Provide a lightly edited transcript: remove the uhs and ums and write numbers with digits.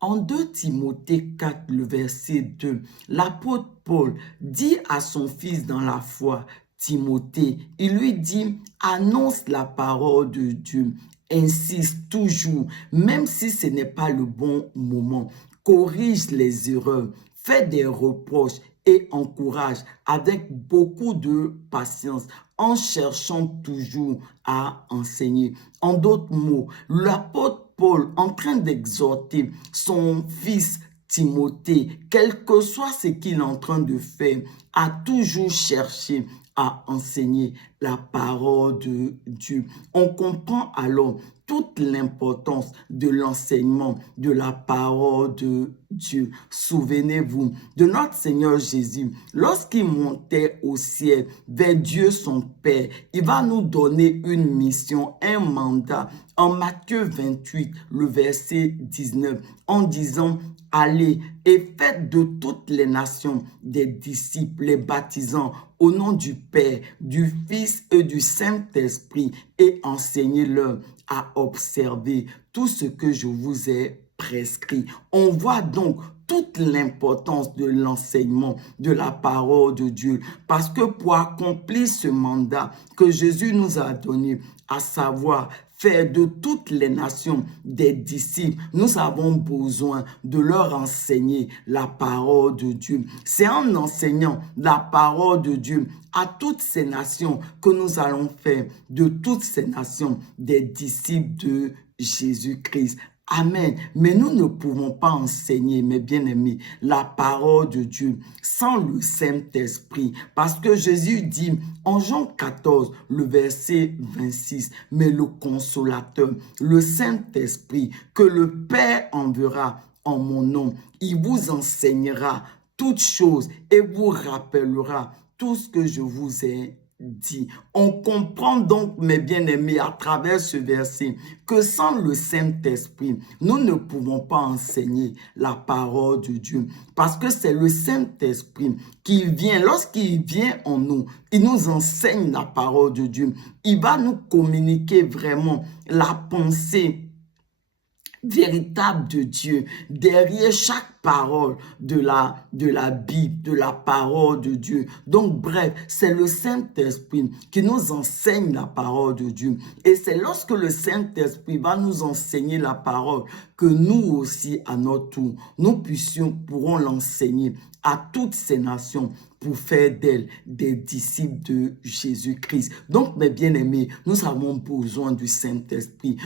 En 2 Timothée 4, le verset 2, l'apôtre Paul dit à son fils dans la foi, Timothée, il lui dit, annonce la parole de Dieu, insiste toujours, même si ce n'est pas le bon moment, corrige les erreurs, fais des reproches et encourage avec beaucoup de patience en cherchant toujours à enseigner. En d'autres mots, l'apôtre Paul, en train d'exhorter son fils Timothée, quel que soit ce qu'il est en train de faire, a toujours cherché à enseigner la parole de Dieu. On comprend alors toute l'importance de l'enseignement de la parole de Dieu. Souvenez-vous de notre Seigneur Jésus. Lorsqu'il montait au ciel vers Dieu son Père, il va nous donner une mission, un mandat. En Matthieu 28, le verset 19, en disant, allez et faites de toutes les nations des disciples, les baptisant au nom du Père, du Fils et du Saint-Esprit et enseignez-leur à observer tout ce que je vous ai prescrit. On voit donc toute l'importance de l'enseignement de la parole de Dieu. Parce que pour accomplir ce mandat que Jésus nous a donné, à savoir faire de toutes les nations des disciples, nous avons besoin de leur enseigner la parole de Dieu. C'est en enseignant la parole de Dieu à toutes ces nations que nous allons faire de toutes ces nations des disciples de Jésus-Christ. Amen. Mais nous ne pouvons pas enseigner, mes bien-aimés, la parole de Dieu sans le Saint-Esprit. Parce que Jésus dit en Jean 14, le verset 26, mais le consolateur, le Saint-Esprit, que le Père enverra en mon nom, il vous enseignera toutes choses et vous rappellera tout ce que je vous ai dit. On comprend donc, mes bien-aimés, à travers ce verset, que sans le Saint-Esprit, nous ne pouvons pas enseigner la parole de Dieu. Parce que c'est le Saint-Esprit qui vient, lorsqu'il vient en nous, il nous enseigne la parole de Dieu. Il va nous communiquer vraiment la pensée véritable de Dieu, derrière chaque parole de la Bible, de la parole de Dieu. Donc, bref, c'est le Saint-Esprit qui nous enseigne la parole de Dieu. Et c'est lorsque le Saint-Esprit va nous enseigner la parole que nous aussi, à notre tour, nous pourrons l'enseigner à toutes ces nations pour faire d'elles des disciples de Jésus-Christ. Donc, mes bien-aimés, nous avons besoin du Saint-Esprit.